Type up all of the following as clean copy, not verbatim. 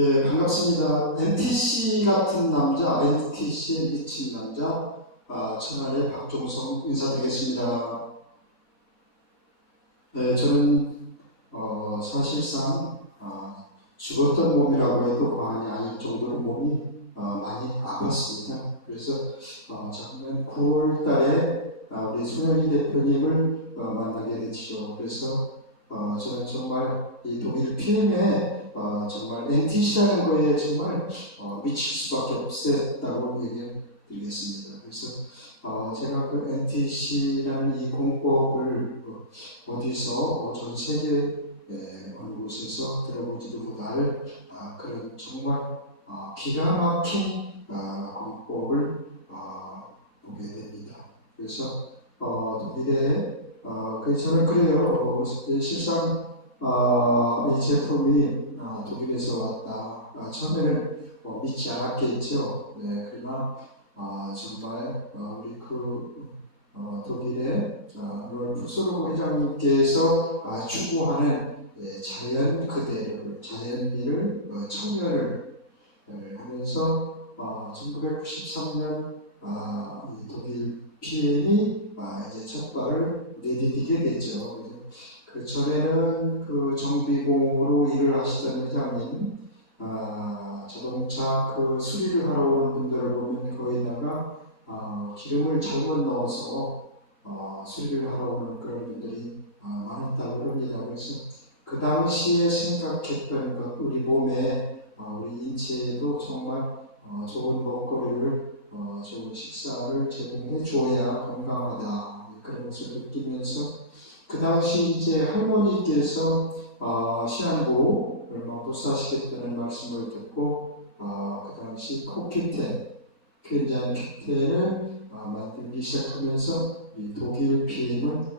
예, 반갑습니다. NTC 같은 남자, NTC에 미친 남자, 천안의 박종성 인사드리겠습니다. 네, 저는 사실상 죽었던 몸이라고 해도 과언이 아닐 정도로 몸이 많이 아팠습니다. 그래서 작년 9월 달에 우리 손현희 대표님을 만나게 됐죠. 그래서 저는 정말 이 독일 PM에 정말 NTC라는 거에 정말 미칠 수밖에 없었다고 얘기드리겠습니다. 그래서 제가 그 NTC라는 이 공법을 어디서 전 세계 어느 곳에서 들어보지도 못할 그런 정말 기가 막힌 공법을 보게 됩니다. 그래서 독일에 저는 그래요. 실상 이 제품이 독일에서 왔다. 처음에는 믿지 않았겠죠. 네, 그러나 정말 우리 독일의 롤프 소르 회장님께서 추구하는 자연 그대로 자연미를 청결을 하면서 1993년 이 독일 PM이 이제 첫 발을 내디디게 됐죠. 그 전에는 그 정비공으로 일을 하시던 회장님, 자동차 그 수리를 하러 오는 분들을 보면 거기다가 기름을 잘못 넣어서 수리를 하러 오는 그런 분들이 많았다고 합니다. 그래서 그 당시에 생각했던 것, 우리 몸에, 우리 인체에도 정말 좋은 먹거리를, 좋은 식사를 제공해 줘야 건강하다. 그런 것을 느끼면서 그 당시 이제 할머니께서 시한부 얼마 못 사시겠다는 말씀을 듣고 그 당시 코큐텐, 퀸잔 큐텐을 만들기 시작하면서 이 독일 PM은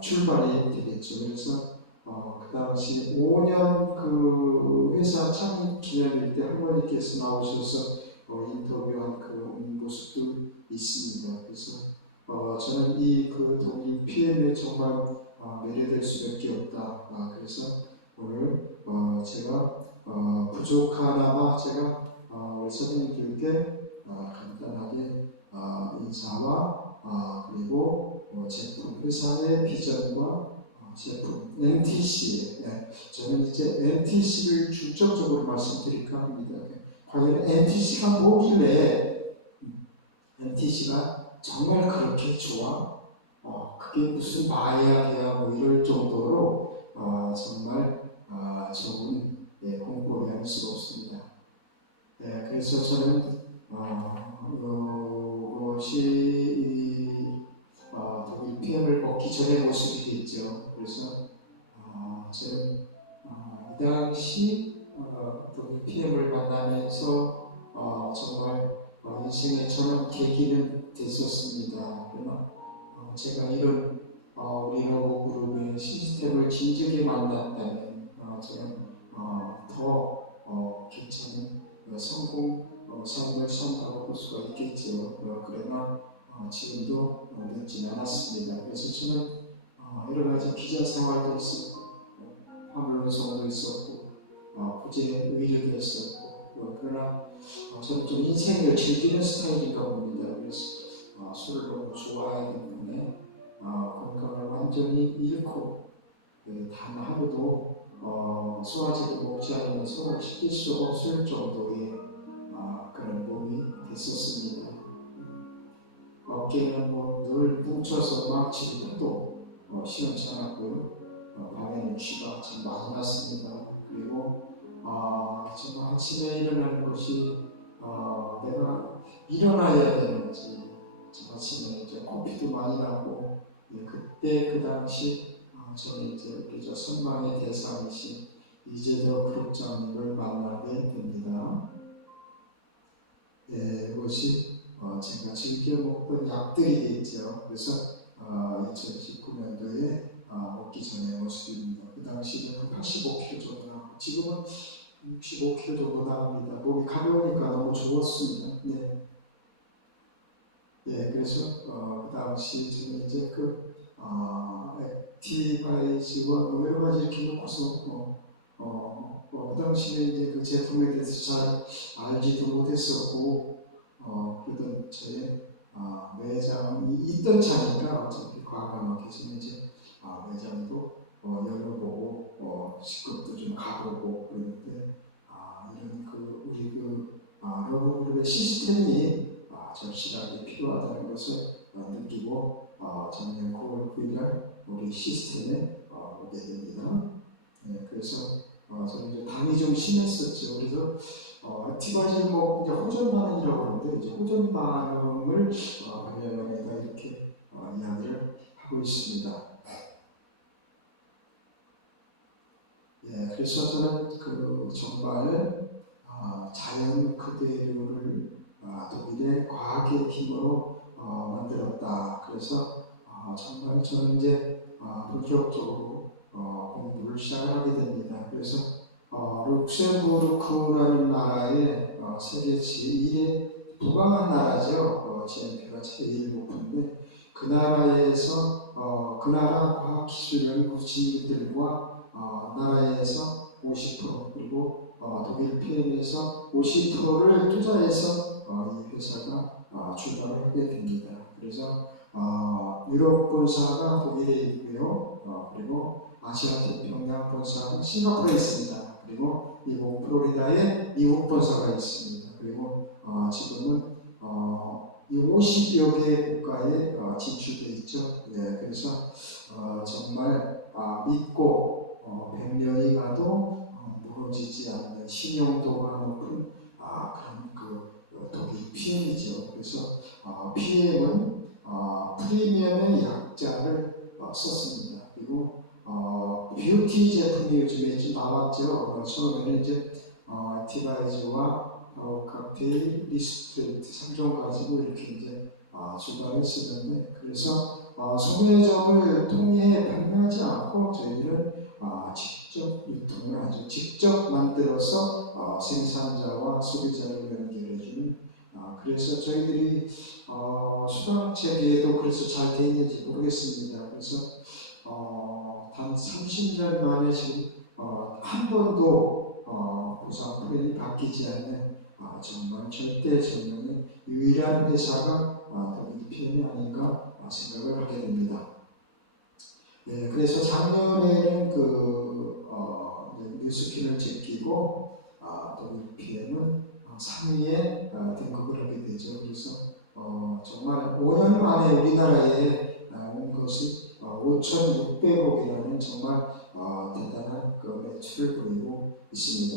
출발이 되겠죠. 그래서 그 당시 5년 그 회사 창립 기념일 때 할머니께서 나오셔서 인터뷰한 그 모습도 있습니다. 그래서 저는 이 그 독일 PM에 정말 매료될 수밖에 없다. 그래서 오늘 제가 부족하나마 제가 우리 선생님들께 간단하게 인사와 그리고 제품 회사의 비전과 제품 NTC 저는 이제 NTC를 중점적으로 말씀드릴까 합니다. 과연 NTC가 뭐길래 NTC가 정말 그렇게 좋아? 그게 무슨 마약이야 뭐 이럴 정도로 정말 좋은 공법이 아닐 수가 없습니다. 그래서 저는 이것이 독일 PM을 먹기 전의 모습이겠죠. 그래서 저는 이 당시 독일 PM을 만나면서 정말 인생의 전환 계기는 됐었습니다. 그러나 제가 이런 우리 로봇 그룹의 시스템을 진즉에 만났다면 저는 더 괜찮은 성공 삶을 산다고 볼 수가 있겠죠. 그러나 지금도 늦진 않았습니다. 그래서 저는 여러 가지 기자 생활도 있었고 화물운송도 있었고 부재 의료도 했었고 그러나 저는 좀 인생을 즐기는 스타일인가 봅니다. 그래서 술을 너무 좋아하기 때문에 건강을 완전히 잃고 단 하루도 소화제를 먹지 않으면 소화를 시킬 수 없을 정도의 그런 몸이 됐었습니다. 어깨는 늘 뭉쳐서 막 지금도 시원찮았고요. 밤에는 쥐가 참 많이 났습니다. 그리고 정말 아침에 일어나는 것이 내가 일어나야 되는지 아침에 이제 코피도 많이 나고 그때 그 당시 저는 이제 선망의 대상이신 이재덕 그룹장님을 만나게 됩니다. 이것이 제가 즐겨 먹던 약들이겠죠. 그래서 2019년도에 먹기 전의 모습입니다. 그 당시는 85kg 정도 나고 지금은 65kg 정도 나갑니다. 몸이 가벼우니까 너무 좋았습니다. 그래서 그 당시 저는 이제 액티바이즈와 여러 가지 이렇게 놓고서 그 당시에 이제 그 제품에 대해서 잘 알지도 못했었고, 그러던 저의 매장이 있던 차니까 어차피 과감하게 이제 매장도 열어보고 직급도 좀 가보고 그랬는데 이런 우리 러브그룹의 시스템이 절실하게 필요하다는 것을 느끼고 작년 9월 9일 우리 시스템에 오게 됩니다. 그래서 저는 이제 당이 좀 심했었죠. 그래서 액티바이즈를 이제 호전 반응이라고 하는데 이제 호전 반응을 하려면다 이렇게 이야기를 하고 있습니다. 그래서 저는 정말 자연 그대로를 독일의 과학의 힘으로 만들었다. 그래서 정말 저는 이제 본격적으로 공부를 시작하게 됩니다. 그래서 룩셈부르크라는 나라의 세계 제1의 부강한 나라죠. GNP가 제일 높은데 그 나라에서 그 나라 과학기술 연구진들과 나라에서 50% 그리고 독일 PM에서 50%를 투자해서 이 회사가 출발을 하게 됩니다. 그래서 유럽 본사가 독일에 있고요. 그리고 아시아 태평양 본사는 싱가포르에 있습니다. 그리고 미국 플로리다에 미국 본사가 있습니다. 그리고 지금은 이 50여 개 국가에 진출되어 있죠. 그래서 정말 믿고 100년이 가도 무너지지 않는 신용도가 높은 그런 독일 PM이죠. 그래서 PM은 프리미엄의 약자를 썼습니다. 그리고 뷰티 제품이 요즘에 좀 나왔죠. 처음에는 이제 액티바이즈와 칵테일, 리스트레이트 3종 가지고 이렇게 이제 출발했었는데 그래서 소매점을 통해 판매하지 않고 저희는 직접 유통을 하죠. 직접 만들어서 생산자와 소비자를 연결해주는 그래서 저희들이 수당 체계도 그래서 잘 되어 있는지 모르겠습니다. 그래서 단 30년 만에 지금 한 번도 보상 프레임이 바뀌지 않는 정말 절대적인 유일한 회사가 독일 PM이 아닌가 생각을 하게 됩니다. 그래서 작년에는 뉴스킨을 제끼고 독일 PM은 3위에 등극을 하게 되죠. 그래서 정말 5년 만에 우리나라에 온 것이 5,600억이라는 정말 대단한 매출을 보이고 있습니다.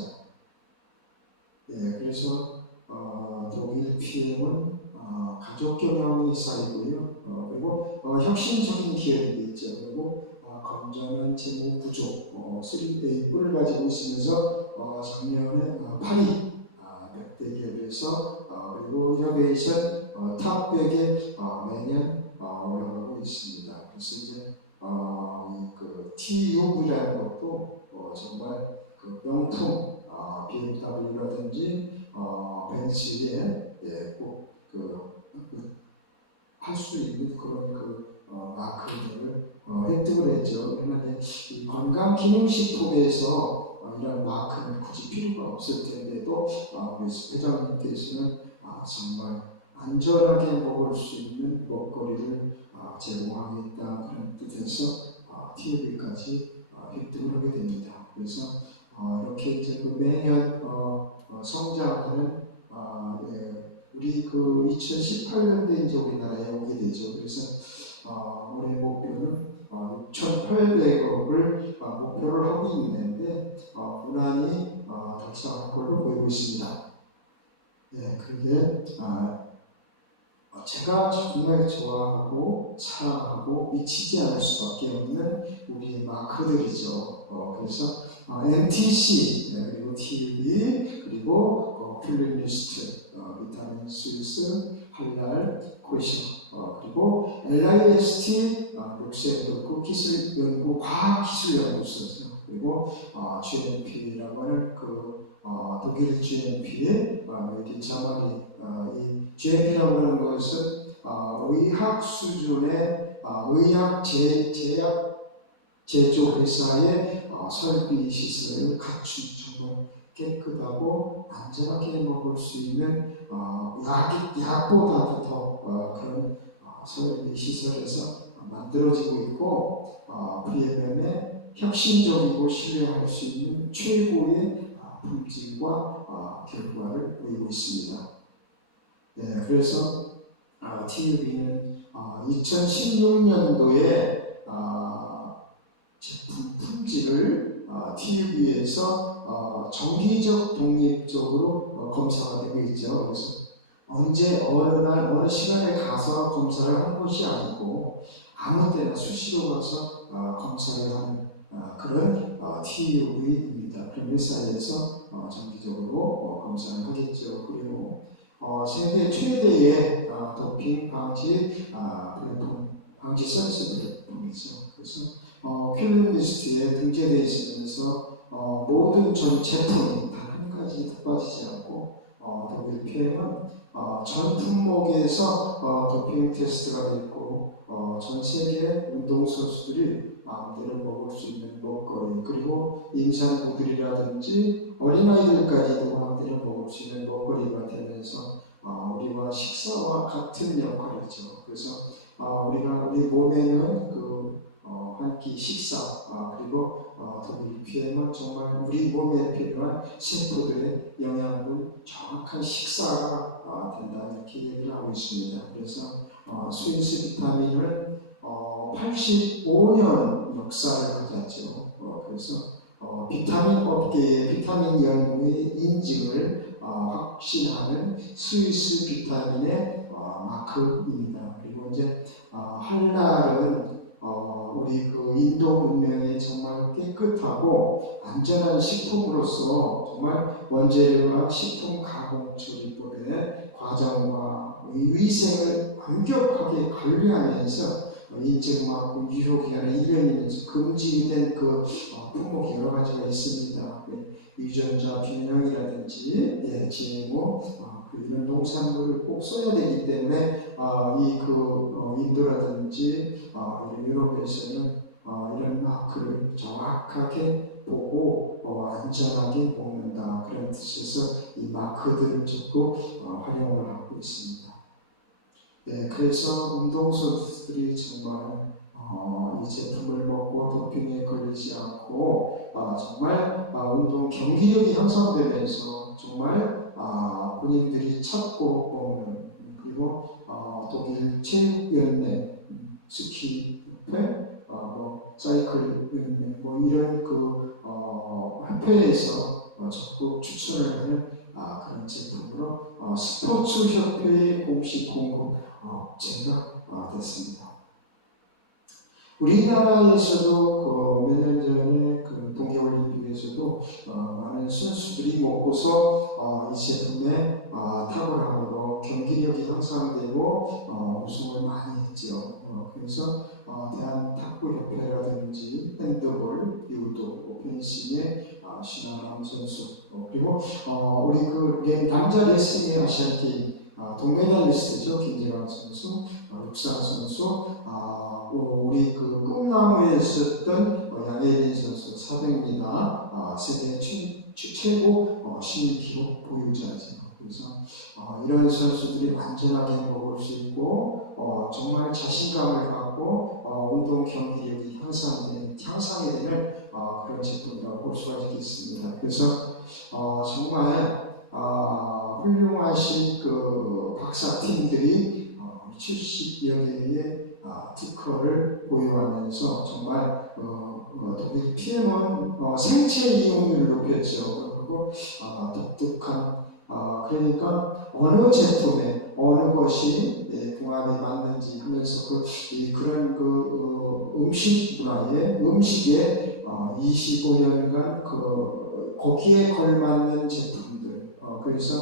그래서 독일 PM은 가족 경영이 쌓이고요. 그리고 혁신적인 기업이 있죠. 그리고 건전한 재무 구조 3A뿔을 가지고 있으면서 작년에 파리 100대 기업에서 그리고 이노베이션 탑 100에 매년 올라가고 있습니다. 그래서 이제 TUV라는 것도 정말 명품 BMW라든지 벤츠에 꼭 할 수 있는 그런 마크들을 획득을 했죠. 그런데 이 건강기능식품에서 이런 마크는 굳이 필요가 없을 텐데도 우리 회장님께서는 정말 안전하게 먹을 수 있는 먹거리를 제공하겠다 그런 뜻에서 TV까지 획득을 하게 됩니다. 그래서 이렇게 이제 매년 성장하는 우리 2018년도에 이제 우리나라에 오게 되죠. 그래서 올해 목표는 6,800억을 목표를 하고 있는데 무난히 달성할 걸로 보이고 있습니다. 그게 제가 정말 좋아하고 사랑하고 미치지 않을 수밖에 없는 우리의 마크들이죠. 그래서 MTC 그리고 TUV 그리고 퓰리니스트 비타민 스위스 할랄 코시어 그리고 LIST 룩셈부르크 기술연구 과학기술연구소죠. 그리고 GNP라고 하는 독일 GNP의 자만이 이 GNP라고 하는 것은 의학 수준의 의학 제약 제조회사의 설비 시설을 갖춘 정말 깨끗하고 안전하게 먹을 수 있는 약보다도 더 그런 설비 시설에서 만들어지고 있고 VMM의 혁신적이고 신뢰할 수 있는 최고의 품질과 결과를 보이고 있습니다. 네, 그래서 TUB는 2016년도에 제품 품질을 TUB에서 정기적 독립적으로 검사가 되고 있죠. 그래서 언제 어느 날 어느 시간에 가서 검사를 한 것이 아니고 아무 때나 수시로 가서 검사를 하는 그런 TUB입니다. 그런 회사에서 정기적으로 검사를 하겠죠. 그리고 세계 최대의 도핑 방지 플랫폼, 방지 서비스 플랫폼이죠. 그래서 퀼린 리스트에 등재되어 있으면서 모든 전 제품이 단 한 가지 빠지지 않고 독일 PM은 전 품목에서 도핑 테스트가 됐고 전 세계 운동선수들이 마음대로 먹을 수 있는 먹거리, 그리고 임산부들이라든지 어린아이들까지도 마음대로 먹을 수 있는 먹거리가 되면서 우리와 식사와 같은 역할이죠. 그래서 우리가 우리 몸에는 한 끼 식사 그리고 독일 PM은 정말 우리 몸에 필요한 세포들의 영양분 정확한 식사가 된다 이렇게 얘기를 하고 있습니다. 그래서 스위스 비타민은 85년 역사를 가졌죠. 그래서 비타민 업계의 비타민 연구의 인증을 확신하는 스위스 비타민의 마크입니다. 그리고 이제 한랄은 우리 인도 문명의 정말 깨끗하고 안전한 식품으로서 정말 원재료와 식품 가공 조리법의 과정과 위생을 완벽하게 관리하면서 인증하고 유효기간이 1년이면서 금지된 품목이 여러 가지가 있습니다. 유전자 변형이라든지 GMO 이런 농산물을 꼭 써야 되기 때문에 인도라든지 이런 유럽에서는 이런 마크를 정확하게 보고 안전하게 먹는다 그런 뜻에서 이 마크들을 적극 활용을 하고 있습니다. 네, 그래서 운동선수들이 정말 이 제품을 먹고 도핑에 걸리지 않고 정말 운동 경기력이 향상되면서 정말 본인들이 찾고 먹는 그리고 독일 체육연맹, 스키협회, 사이클연맹 이런 협회에서 적극 추천을 하는 그런 제품으로 스포츠협회의 공식 공급 업체가 됐습니다. 우리나라에서도 몇 년 전에 동계올림픽에서도 많은 선수들이 먹고서 이 제품에 탁월함으로 경기력이 향상되고 우승을 많이 했죠. 그래서 대한탁구협회라든지 핸드볼, 유도, 펜싱의 신아람 선수 그리고 우리 남자 레슬링의 아시안게임 동메달리스트죠. 김재환 선수, 육상 선수, 우리 꿈나무에 있었던 양예린 선수 400m 세계 최고 신기록 보유자죠. 그래서 이런 선수들이 안전하게 먹을 수 있고 정말 자신감을 갖고 운동 경기력이 향상이 되는 그런 제품이라고 볼 수가 있겠습니다. 그래서 정말 훌륭하신 박사팀들이 70여 개의 특허를 보유하면서 정말 독일 PM은 생체 이용률을 높였죠. 그리고 독특한 그러니까 어느 제품에 어느 것이 궁합이 맞는지 하면서 그런 음식 문화에 음식에 25년간 거기에 걸맞는 제품들 그래서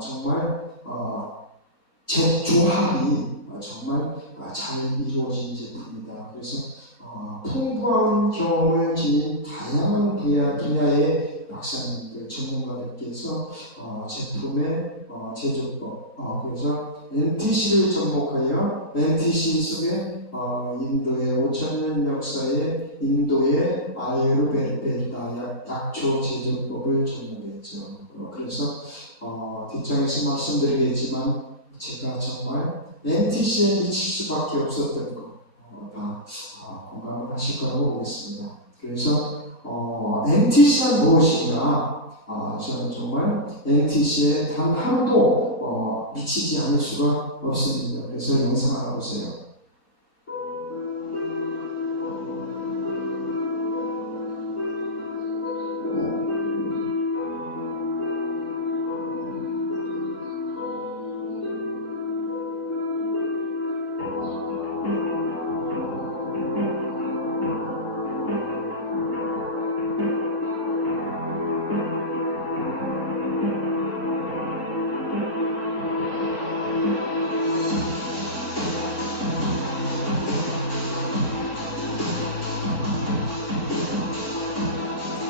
정말 조합이 정말 잘 이루어진 제품이다. 그래서 풍부한 경험을 지닌 다양한 분야의 박사님들, 전문가들께서 제품의 제조법, 그래서 NTC를 접목하여 NTC 속에 인도의 5,000년 역사에 인도의 아유르베다 약초 제조법을 접목했죠. 그래서 뒷장에서 말씀드리겠지만 제가 정말 NTC에 미칠 수밖에 없었던 거 다 공감을 하실 거라고 보겠습니다. 그래서 NTC가 무엇인가? 저는 정말 NTC에 단 하루도 미치지 않을 수가 없습니다. 그래서 영상 하나 보세요.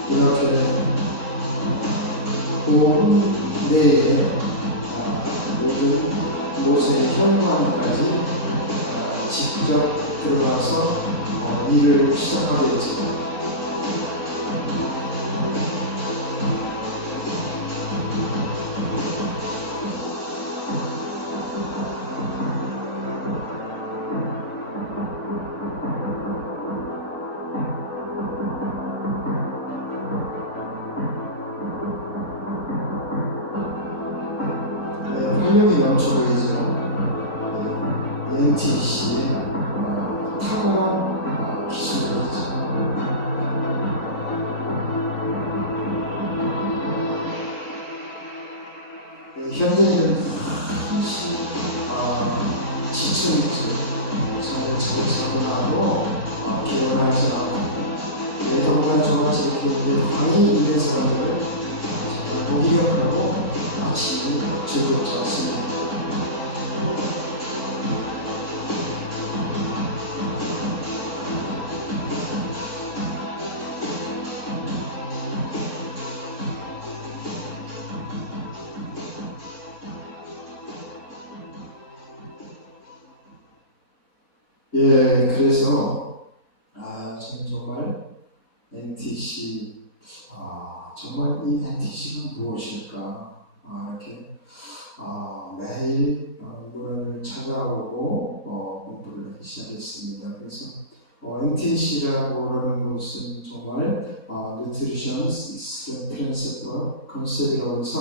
이렇게 5분 내에 모든 모세의 현관까지 직접 들어가서 일을 시작하겠죠. 활력이 넘쳐 보이죠. NTC의 탁월한 기술이죠. 현대인은 한시 지쳐있죠. 잘 사고나고 개운하지 않고 내도가 좋아질 때 많이 있는 사람을 무기력하고 아침이 즐겁지 않습니다. 그래서 저는 정말 NTC 정말 이 NTC가 무엇일까 이렇게 매일 문을 찾아오고 공부를 하기 시작했습니다. 그래서 NTC라고 하는 것은 정말 Nutrition Principle 컨셉이라고 해서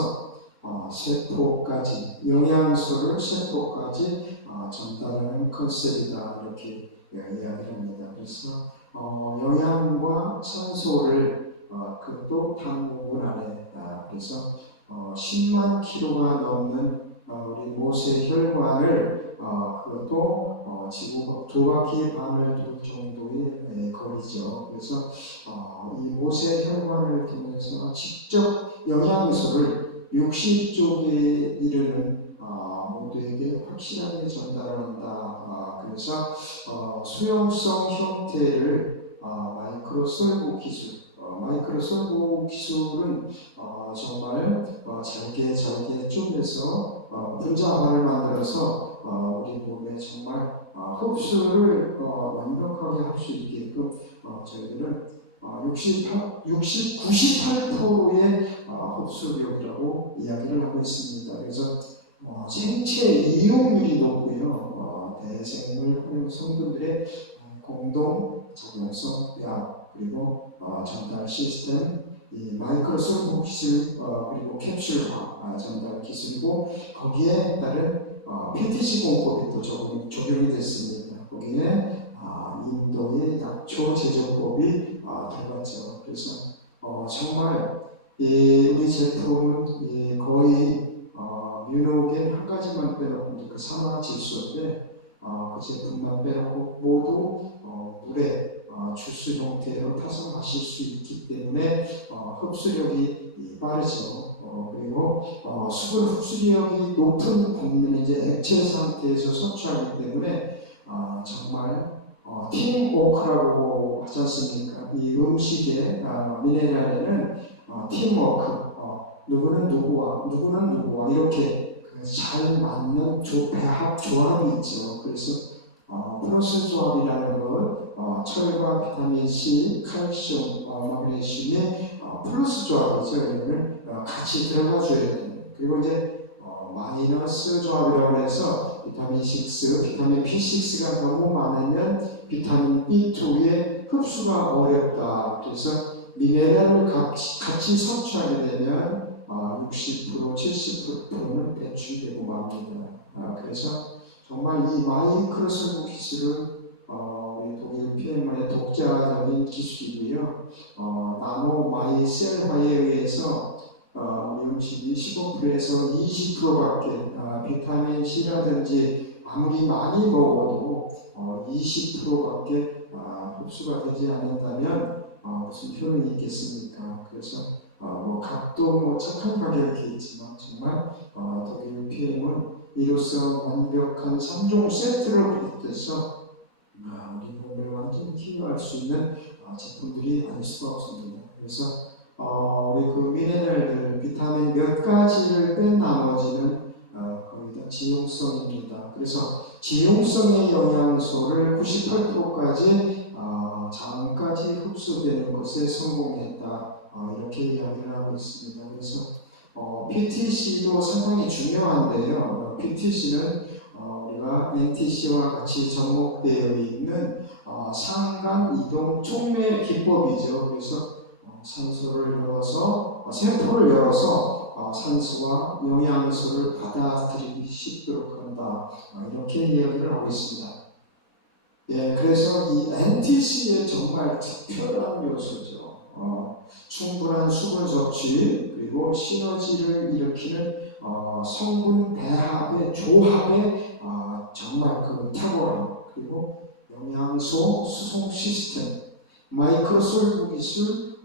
세포까지 영양소를 세포까지 전달하는 컨셉이다 이렇게 이야기를 합니다. 그래서 영양과 산소를 그것도 단 5분 안에 그래서 10만 킬로가 넘는 우리 모세 혈관을 그것도 지구 두 바퀴 반을 돌 정도의 거리죠. 그래서 이 모세 혈관을 통해서 직접 영양소를 60쪽에 이르는 모두에게 확실하게 전달한다. 그래서 수용성 형태를 마이크로 썰고 기술 마이크로 썰고 기술은 정말 잘게 쪼개서 분자화를 만들어서 우리 몸에 정말 흡수를 완벽하게 할 수 있게끔 저희들은 98%의 흡수력이라고 이야기를 하고 있습니다. 그래서 생체 이용률이 높고요. 대생물 활용 성분들의 공동 작용성 약 그리고 전달 시스템, 이 마이크로 썰고 기술 그리고 캡슐화 전달 기술이고 거기에 따른 PTC 공법이 또 적용이 됐습니다. 거기에 인도의 약초 제조법이 들어갔죠. 그래서 정말 우리 제품은 거의 뮤노겐 한 가지만 빼놓고 그 산화질소인데 그 제품만 빼놓고 모두 물에 주스 형태로 타서 마실 수 있기 때문에 흡수력이 빠르죠. 그리고 수분 흡수력이 높은 국민은 이제 액체 상태에서 섭취하기 때문에 정말 팀워크라고 하지 않습니까? 이 음식의 미네랄에는 팀워크, 누구는 누구와 이렇게 잘 맞는 배합 조합이 있죠. 그래서 플러스 조합이라는 것, 철과 비타민 C, 칼슘, 마그네슘의 플러스 조합이죠. 이거는 같이 들어가 줘야 돼요. 그리고 이제 마이너스 조합이라고 해서 비타민 6, 비타민 B6가 너무 많으면 비타민 B2의 흡수가 어렵다. 그래서 미네랄을 같이 섭취하게 되면 60%, 70%는 배출되고 맙니다. 그래서 정말 이 마이크로솔브 기술은 우리 독일 PM의 독자적인 기술이고요. 나노 마이셀화에 의해서 우리 음식이 15%에서 20%밖에 비타민 C라든지 아무리 많이 먹어도 20%밖에 흡수가 되지 않는다면 무슨 효능이 있겠습니까? 그래서 값도 착한 가격이 있지만 정말 독일 PM은 이로써 완벽한 3종 세트를 비롯해서 우리 몸을 완전히 치유할 수 있는 제품들이 아닐 수가 없습니다. 그래서 우리 그 미네랄들, 비타민 몇 가지를 뺀 나머지는 거의 다 지용성입니다. 그래서 지용성의 영양소를 98%까지 장까지 흡수되는 것에 성공했다. 이렇게 이야기를 하고 있습니다. 그래서 PTC도 상당히 중요한데요. PTC는 우리가 NTC와 같이 접목되어 있는 상간 이동 촉매 기법이죠. 그래서 산소를 열어서 세포를 열어서 산소와 영양소를 받아들이기 쉽도록 한다. 이렇게 이야기를 하고 있습니다. 예, 그래서 이 NTC의 정말 특별한 요소죠. 충분한 수분 섭취 그리고 시너지를 일으키는 성분 배합의 조합의 정말 그 탁월함 그리고 영양소 수송 시스템 마이크로솔브 기술,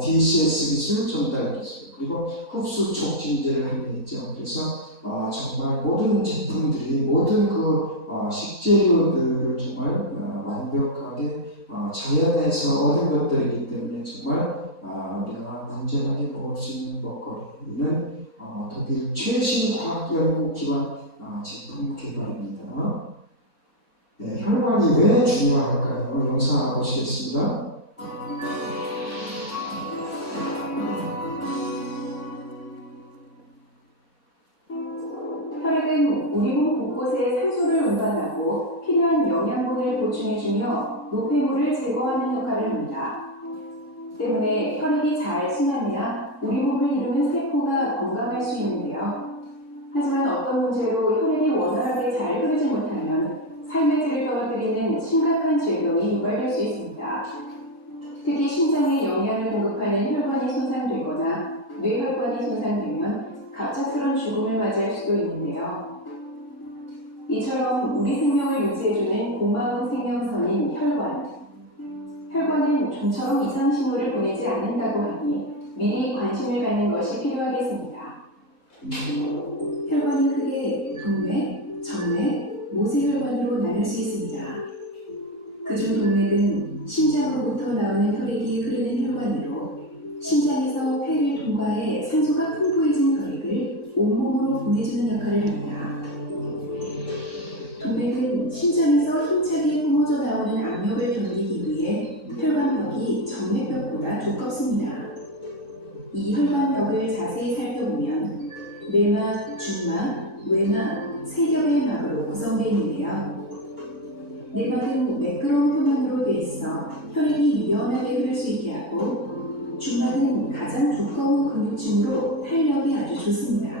DCS 기술, 전달 기술 그리고 흡수 촉진제를 함께했죠. 그래서 정말 모든 제품들이 모든 그 식재료들을 정말 완벽하게 자연에서 얻은 것들이기 때문에 정말 우리가 안전하게 먹을 수 있는 먹거리는 독일 최신 과학연구기관 제품 개발입니다. 네, 혈관이 왜 중요할까요? 영상 보시겠습니다. 혈액은 우리 몸 곳곳에 산소를 운반하고 필요한 영양분을 보충해주며 노폐물을 제거하는 역할을 합니다. 때문에 혈액이 잘 순환해야 우리 몸을 이루는 세포가 건강할 수 있는데요. 하지만 어떤 문제로 혈액이 원활하게 잘 흐르지 못하면 삶의 질을 떨어뜨리는 심각한 질병이 유발될 수 있습니다. 특히 심장에 영양을 공급하는 혈관이 손상되거나 뇌혈관이 손상되면 갑작스런 죽음을 맞이할 수도 있는데요. 이처럼 우리 생명을 유지해주는 고마운 생명선인 혈관. 혈관은 좀처럼 이상 신호를 보내지 않는다고 하니 미리 관심을 갖는 것이 필요하겠습니다. 혈관은 크게 동맥, 정맥, 모세혈관으로 나눌 수 있습니다. 그중 동맥은 심장으로부터 나오는 혈액이 흐르는 혈관으로 심장에서 폐를 통과해 산소가 풍부해진 혈액을 온몸으로 보내주는 역할을 합니다. 동맥은 심장에서 힘차게 뿜어져 나오는 압력을 견디기 위해 혈관벽이 정맥벽보다 두껍습니다. 이 혈관벽을 자세히 살펴보면 내막, 중막, 외막, 세 겹의 막으로 구성되어 있는데요. 내막은 매끄러운 표면으로 되어 있어 혈액이 유연하게 흐를 수 있게 하고 중막은 가장 두꺼운 근육층으로 탄력이 아주 좋습니다.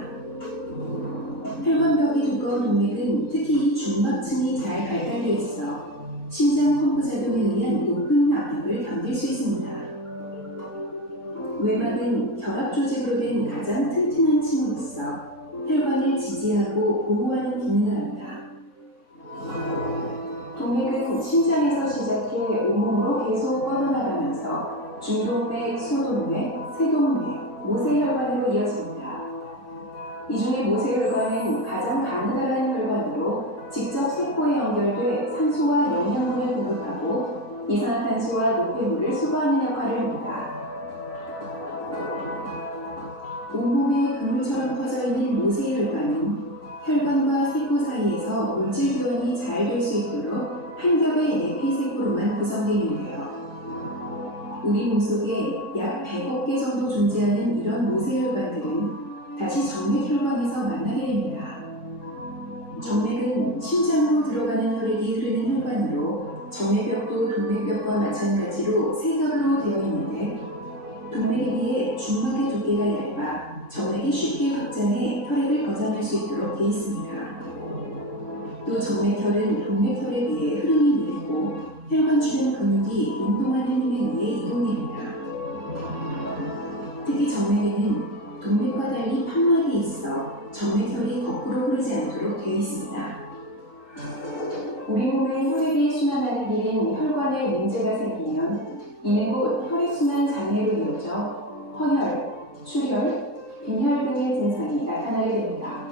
혈관벽이 두꺼운 동맥은 특히 중막층이 잘 발달되어 있어 심장 펌프 작용에 의한 높은 압력을 견딜 수 있습니다. 외막은 결합 조직으로 된 가장 튼튼한 층으로서 혈관을 지지하고 보호하는 기능을 합니다. 동맥은 심장에서 시작해 온몸으로 계속 뻗어나가면서 중동맥, 소동맥, 세동맥, 모세혈관으로 이어집니다. 이 중에 모세혈관은 가장 가느다란 혈관으로 직접 세포에 연결돼 산소와 영양분을 공급하고 이산화탄소와 노폐물을 수거하는 역할을 합니다. 온몸에 그물처럼 퍼져 있는 모세혈관은 혈관과 세포 사이에서 물질 교환이 잘 될 수 있도록 한 겹의 내피세포로만 구성되어 있는데요. 우리 몸속에 약 100억 개 정도 존재하는 이런 모세혈관들은 다시 정맥혈관에서 만나게 됩니다. 정맥은 심장으로 들어가는 혈액이 흐르는 혈관으로 정맥벽도 동맥벽과 마찬가지로 세 겹으로 되어 있는데 동맥에 비해 중막의 두께가 얇아 정맥이 쉽게 확장해 혈액을 거장할 수 있도록 되어 있습니다. 또 정맥혈은 동맥혈에 비해 흐름이 느리고 혈관 주변 근육이 운동하는 힘에 의해 이동됩니다. 특히 정맥에는 동맥과 달리 판막이 있어 정맥혈이 거꾸로 흐르지 않도록 되어 있습니다. 우리 몸의 혈액이 순환하는 길인 혈관에 문제가 생기면 이는 곧 혈액순환 장애로 이어져 헌혈, 출혈, 빈혈 등의 증상이 나타나게 됩니다.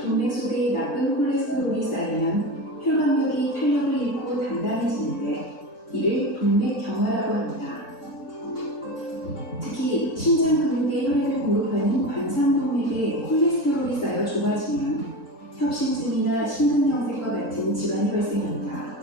동맥 속에 나쁜 콜레스테롤이 쌓이면 혈관벽이 탄력을 잃고 단단해지는데 이를 동맥경화라고 합니다. 특히 심장 근육에 혈액을 공급하는 관상동맥에 콜레스테롤이 쌓여 좁아지면 협심증이나 심근경색과 같은 질환이 발생합니다.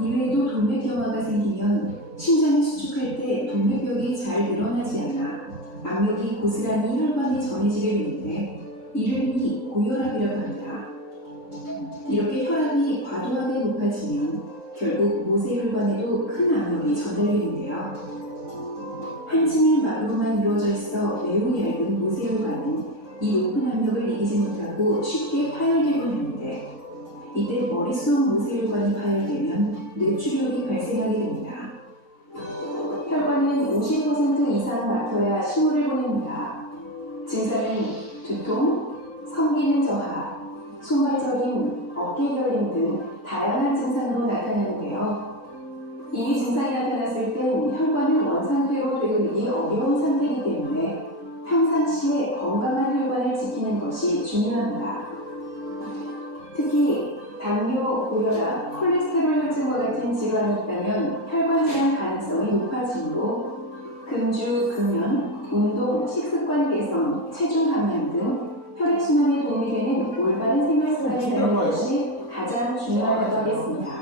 이외에도 동맥경화가 생기면 심장이 수축할 때 동맥벽이 잘 늘어나지 않아 압력이 고스란히 혈관에 전해지게 되는데 이를 흔히 고혈압이라고 합니다. 이렇게 혈압이 과도하게 높아지면 결국 모세혈관에도 큰 압력이 전달되는데요. 한 층의 막으로만 이루어져 있어 매우 얇은 모세혈관은 이 높은 압력을 이기지 못하고 쉽게 파열되곤 하는데 이때 머릿속 모세혈관이 파열되면 뇌출혈이 발생하게 됩니다. 혈관은 50% 이상 막혀야 신호를 보냅니다. 증상은 두통, 성기능 저하, 손발저림, 어깨 결림 등 다양한 증상으로 나타나는데요. 이미 증상이 나타났을 땐 혈관을 원상태로 되돌리기 어려운 상태이기 때문에 평상시에 건강한 혈관을 지키는 것이 중요합니다. 특히 당뇨, 고혈압, 콜레스테롤 혈증과 같은 질환이 있다면 혈관 질환 가능성이 높아지므로 금주, 금연, 운동, 식습관 개선, 체중 감량 등 혈액순환에 도움이 되는 올바른 생활 습관을 갖는 것이 가장 중요하다고 하겠습니다.